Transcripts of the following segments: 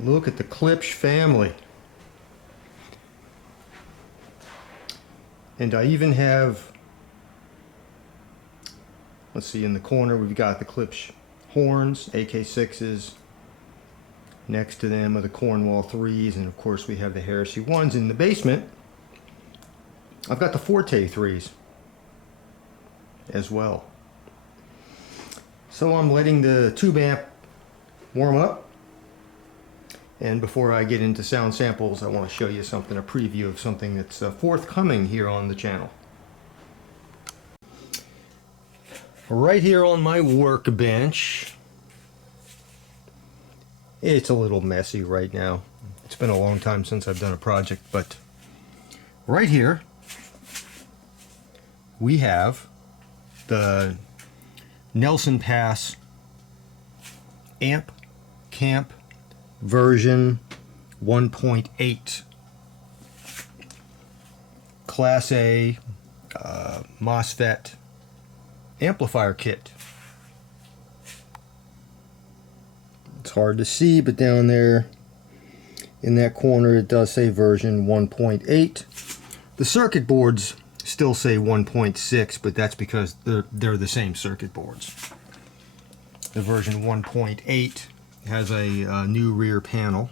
Look at the Klipsch family. And I even have, let's see, in the corner we've got the Klipsch horns, AK6s. Next to them are the Cornwall 3s, and of course we have the Heresy 1s. In the basement, I've got the Forte 3s as well. So I'm letting the tube amp warm up. And before I get into sound samples, I want to show you something, a preview of something that's forthcoming here on the channel. Right here on my workbench, it's a little messy right now. It's been a long time since I've done a project, but right here we have the Nelson Pass amp camp version 1.8 Class A MOSFET amplifier kit. It's hard to see, but down there in that corner it does say version 1.8. The circuit boards still say 1.6, but that's because they're the same circuit boards. The version 1.8 has a new rear panel.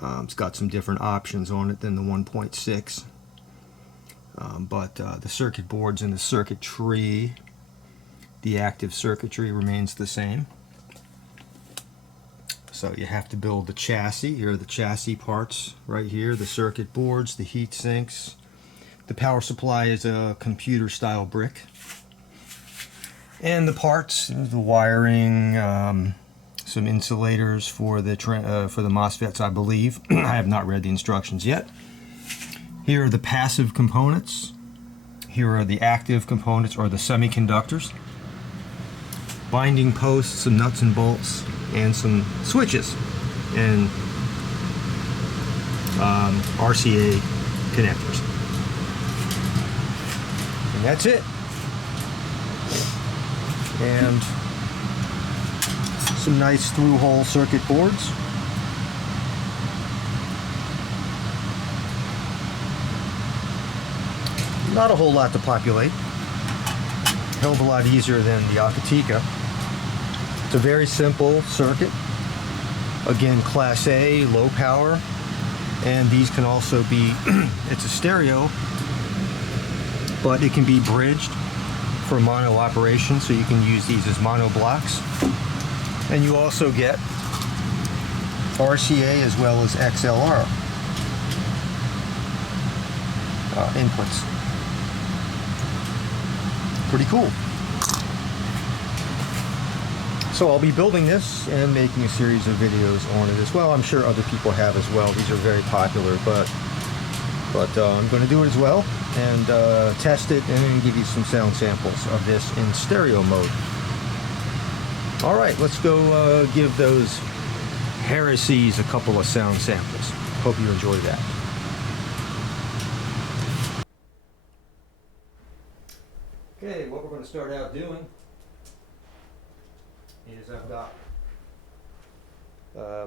It's got some different options on it than the 1.6. But the circuit boards and the circuitry, the active circuitry remains the same. So you have to build the chassis. Here are the chassis parts right here, the circuit boards, the heat sinks. The power supply is a computer style brick. And the parts, the wiring, some insulators for the MOSFETs, I believe. I have not read the instructions yet. Here are the passive components. Here are the active components, or the semiconductors. Binding posts, some nuts and bolts, and some switches, and RCA connectors. And that's it. And some nice through-hole circuit boards. Not a whole lot to populate. Hell of a lot easier than the Akatika. It's a very simple circuit. Again, Class A, low power. And these can also be, it's a stereo, but it can be bridged for mono operation, so you can use these as mono blocks. And you also get RCA as well as XLR inputs. Pretty cool. So I'll be building this and making a series of videos on it as well. I'm sure other people have as well. These are very popular, but I'm going to do it as well and test it and give you some sound samples of this in stereo mode. All right, let's go give those Heresies a couple of sound samples. Hope you enjoy that. Okay, what we're going to start out doing is I've got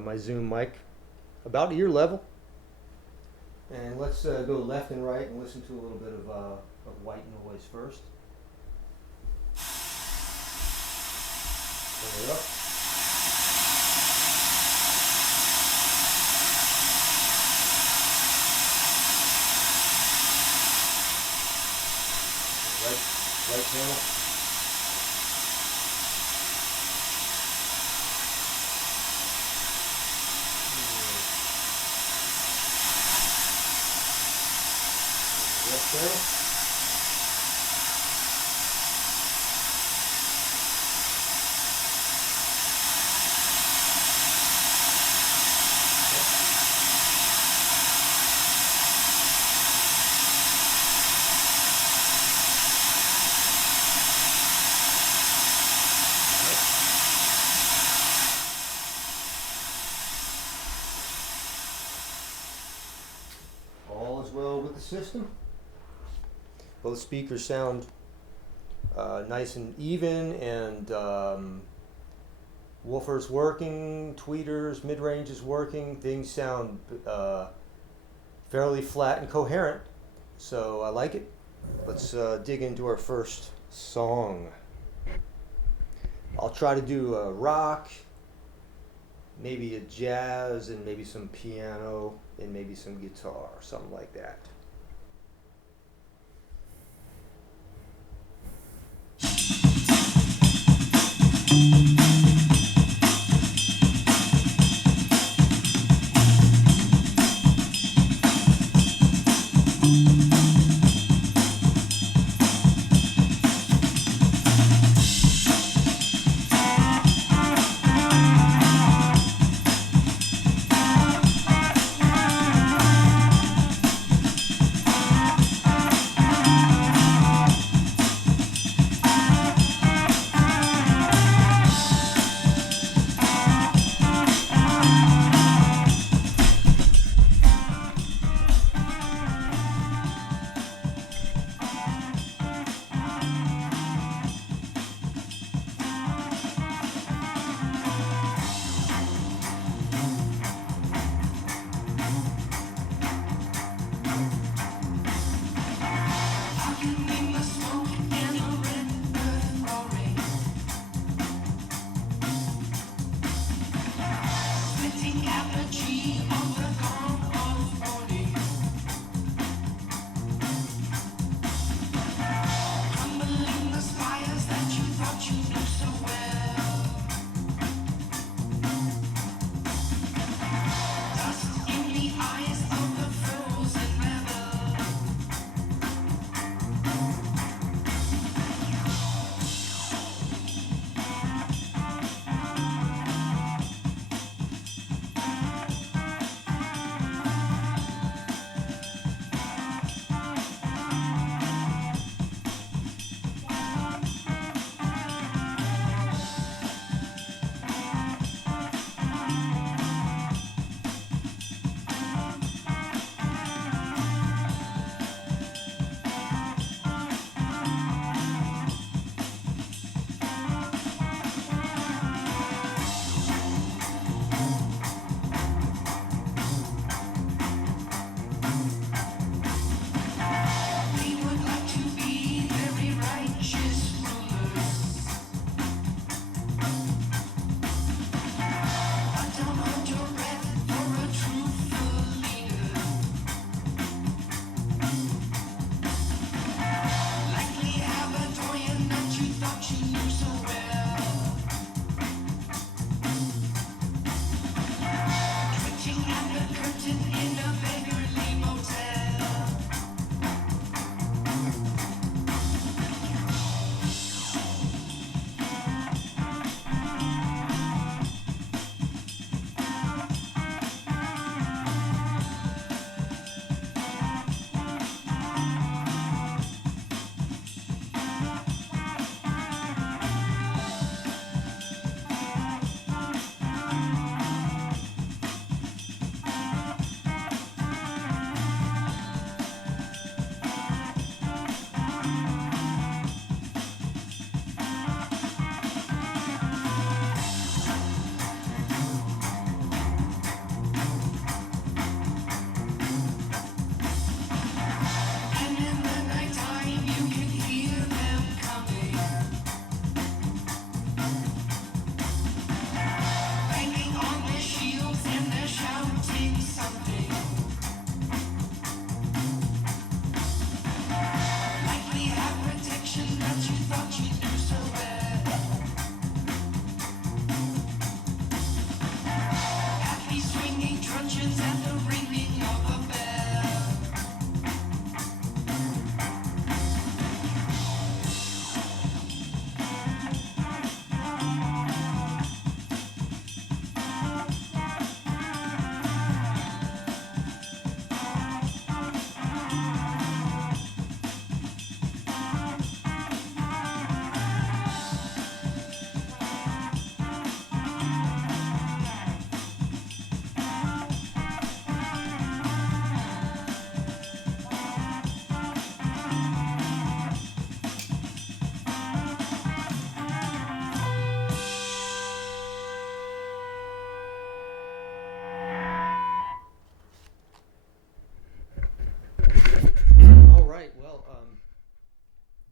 my Zoom mic about ear level, and let's go left and right and listen to a little bit of white noise first. Turn it up. Right channel. Left channel. All is well with the system. Both speakers sound nice and even, and Woofer's working, tweeters, mid-range is working. Things sound fairly flat and coherent, so I like it. Let's dig into our first song. I'll try to do a rock, maybe a jazz, and maybe some piano, and maybe some guitar, something like that.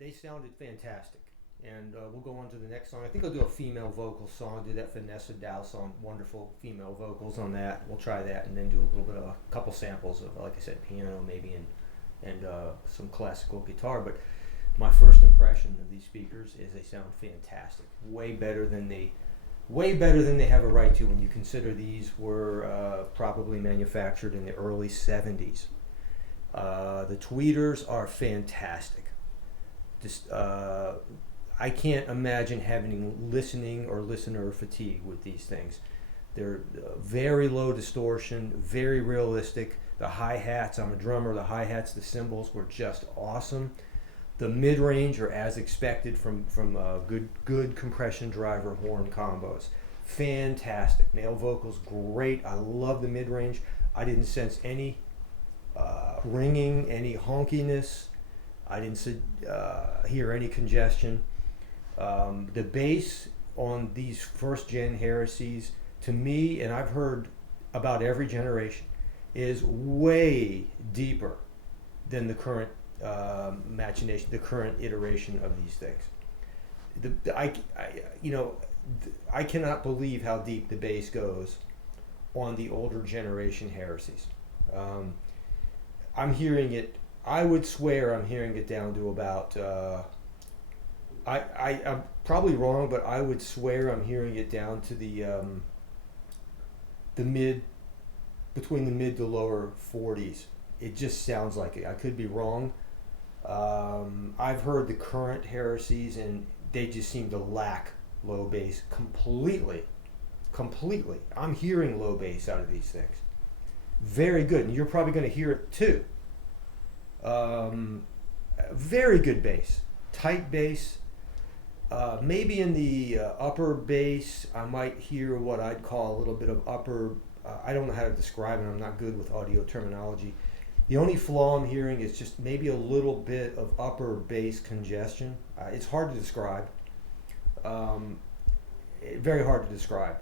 they sounded fantastic. And we'll go on to the next song. I think I'll do a female vocal song. Do that Vanessa Dow song. Wonderful female vocals on that. We'll try that, and then do a little bit of a couple samples of, like I said, piano maybe, and some classical guitar. But my first impression of these speakers is they sound fantastic. Way better than they have a right to when you consider these were probably manufactured in the early 70s. The tweeters are fantastic. Just I can't imagine having listening or listener fatigue with these things. They're very low distortion, very realistic. The hi-hats, I'm a drummer, the hi-hats, the cymbals were just awesome. The mid-range are as expected from good compression driver horn combos. Fantastic. Male vocals, great. I love the mid-range. I didn't sense any ringing, any honkiness. I didn't hear any congestion. The bass on these first-gen Heresies, to me, and I've heard about every generation, is way deeper than the current machination, the current iteration of these things. I cannot believe how deep the bass goes on the older generation Heresies. I'm hearing it. I would swear I'm hearing it down to about. I'm probably wrong, but I would swear I'm hearing it down to the mid, between the mid to lower 40s. It just sounds like it. I could be wrong. I've heard the current Heresies, and they just seem to lack low bass completely. I'm hearing low bass out of these things. Very good, and you're probably going to hear it too. Very good bass, tight bass. Maybe in the upper bass, I might hear what I'd call a little bit of upper. I don't know how to describe it. I'm not good with audio terminology. The only flaw I'm hearing is just maybe a little bit of upper bass congestion. It's hard to describe. Very hard to describe.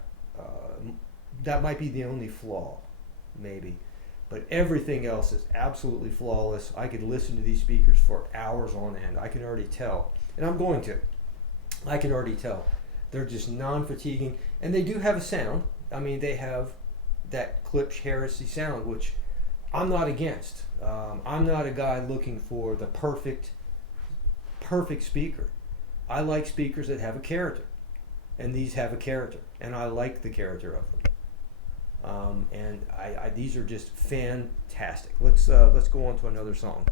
That might be the only flaw, maybe. But everything else is absolutely flawless. I could listen to these speakers for hours on end. I can already tell, and I'm going to. I can already tell. They're just non-fatiguing, and they do have a sound. I mean, they have that Klipsch Heresy sound, which I'm not against. I'm not a guy looking for the perfect speaker. I like speakers that have a character, and these have a character, and I like the character of them. And these are just fantastic. Let's go on to another song.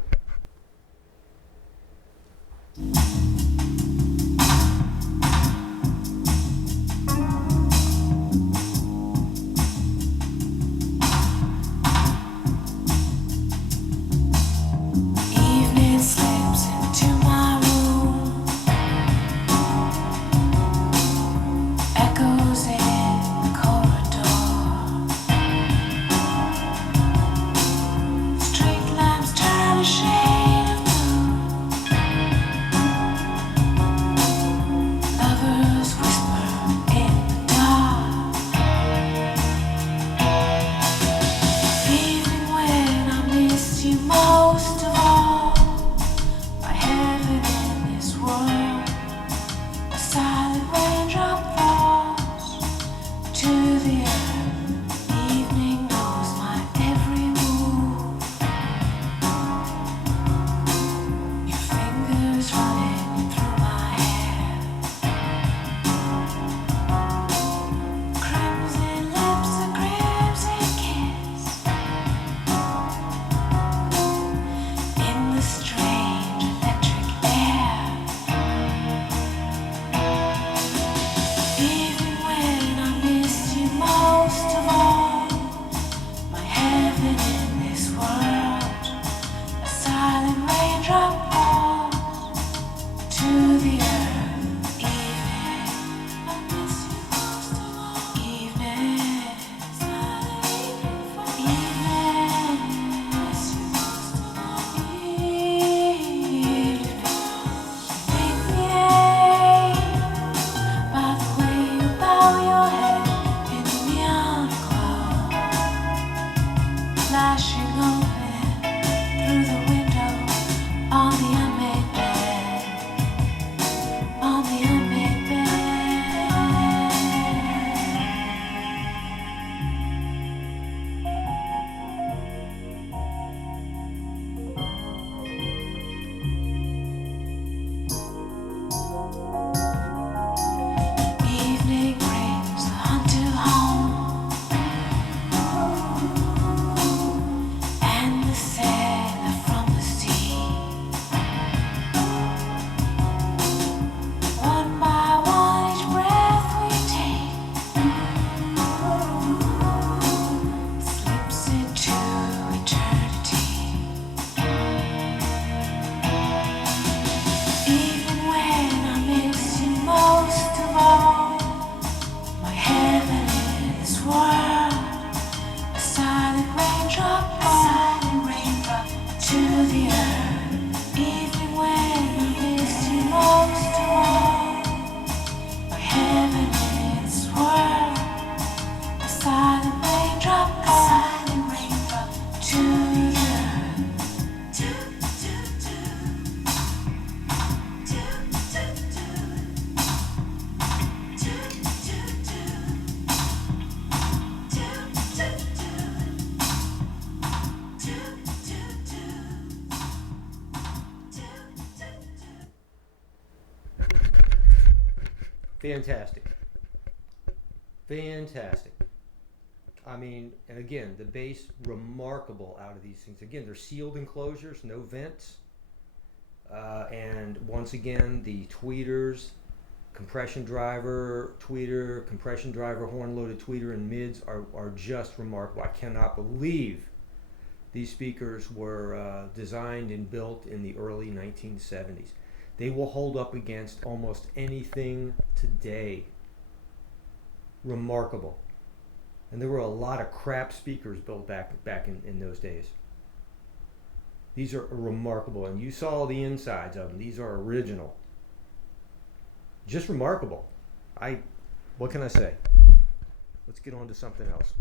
Fantastic. Fantastic. I mean, and again, the bass, remarkable out of these things. Again, they're sealed enclosures, no vents. And once again, the tweeters, compression driver, tweeter, compression driver, horn-loaded tweeter, and mids are just remarkable. I cannot believe these speakers were designed and built in the early 1970s. They will hold up against almost anything today. Remarkable. And there were a lot of crap speakers built back in those days. These are remarkable, and you saw the insides of them. These are original. Just remarkable. What can I say? Let's get on to something else.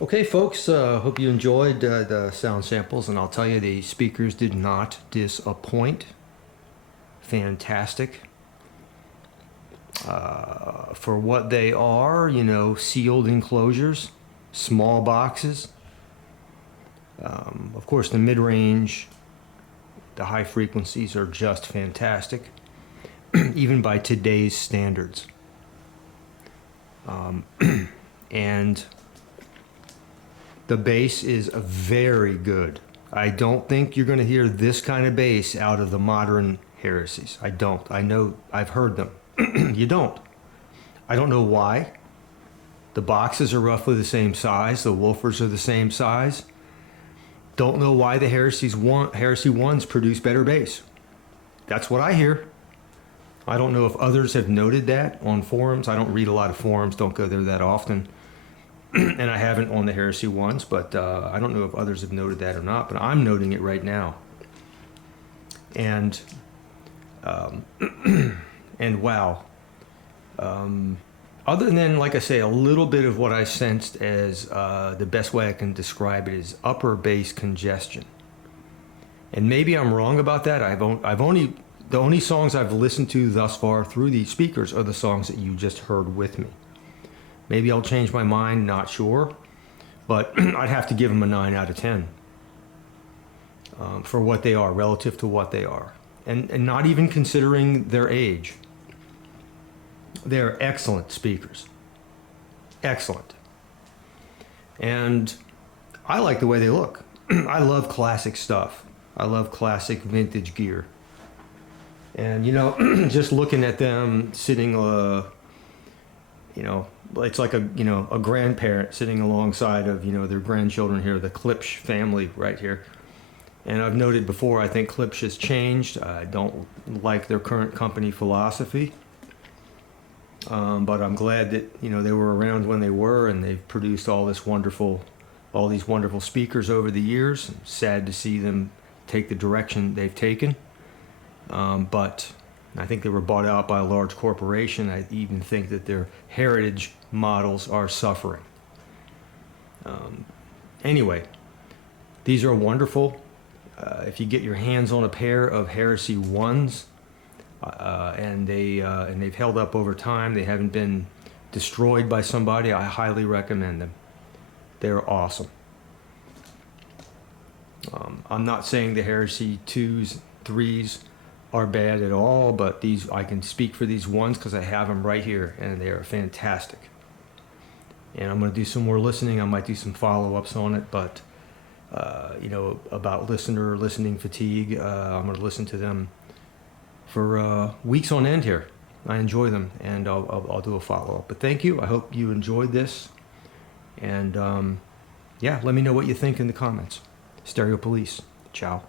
Okay, folks, hope you enjoyed the sound samples, and I'll tell you, the speakers did not disappoint. Fantastic. For what they are, you know, sealed enclosures, small boxes. Of course, the mid-range, the high frequencies are just fantastic. even by today's standards. And the bass is very good. I don't think you're going to hear this kind of bass out of the modern Heresies. I don't. I know, I've heard them. You don't. I don't know why. The boxes are roughly the same size. The woofers are the same size. Don't know why the Heresy 1s produce better bass. That's what I hear. I don't know if others have noted that on forums. I don't read a lot of forums, don't go there that often. And I haven't on the Heresy 1s, but I don't know if others have noted that or not, but I'm noting it right now. And and wow. Other than, like I say, a little bit of what I sensed as the best way I can describe it is upper bass congestion. And maybe I'm wrong about that. The only songs I've listened to thus far through these speakers are the songs that you just heard with me. Maybe I'll change my mind, not sure. But I'd have to give them a 9 out of 10 for what they are, relative to what they are. And not even considering their age. They're excellent speakers. Excellent. And I like the way they look. I love classic stuff. I love classic vintage gear. And, you know, just looking at them sitting, you know, it's like a grandparent sitting alongside of, you know, their grandchildren here, the Klipsch family right here. And I've noted before, I think Klipsch has changed. I don't like their current company philosophy. But I'm glad that, you know, they were around when they were, and they've produced all these wonderful speakers over the years. I'm sad to see them take the direction they've taken. But I think they were bought out by a large corporation. I even think that their heritage models are suffering. Anyway, these are wonderful. If you get your hands on a pair of Heresy 1s, and they've held up over time, they haven't been destroyed by somebody, I highly recommend them. They're awesome. I'm not saying the Heresy 2s, 3s are bad at all, but these, I can speak for these ones because I have them right here, and they are fantastic. And I'm going to do some more listening. I might do some follow-ups on it, but you know, about listening fatigue, I'm going to listen to them for weeks on end here. I enjoy them, and I'll do a follow-up. But thank you. I hope you enjoyed this, and yeah, let me know what you think in the comments. Stereo Police. Ciao.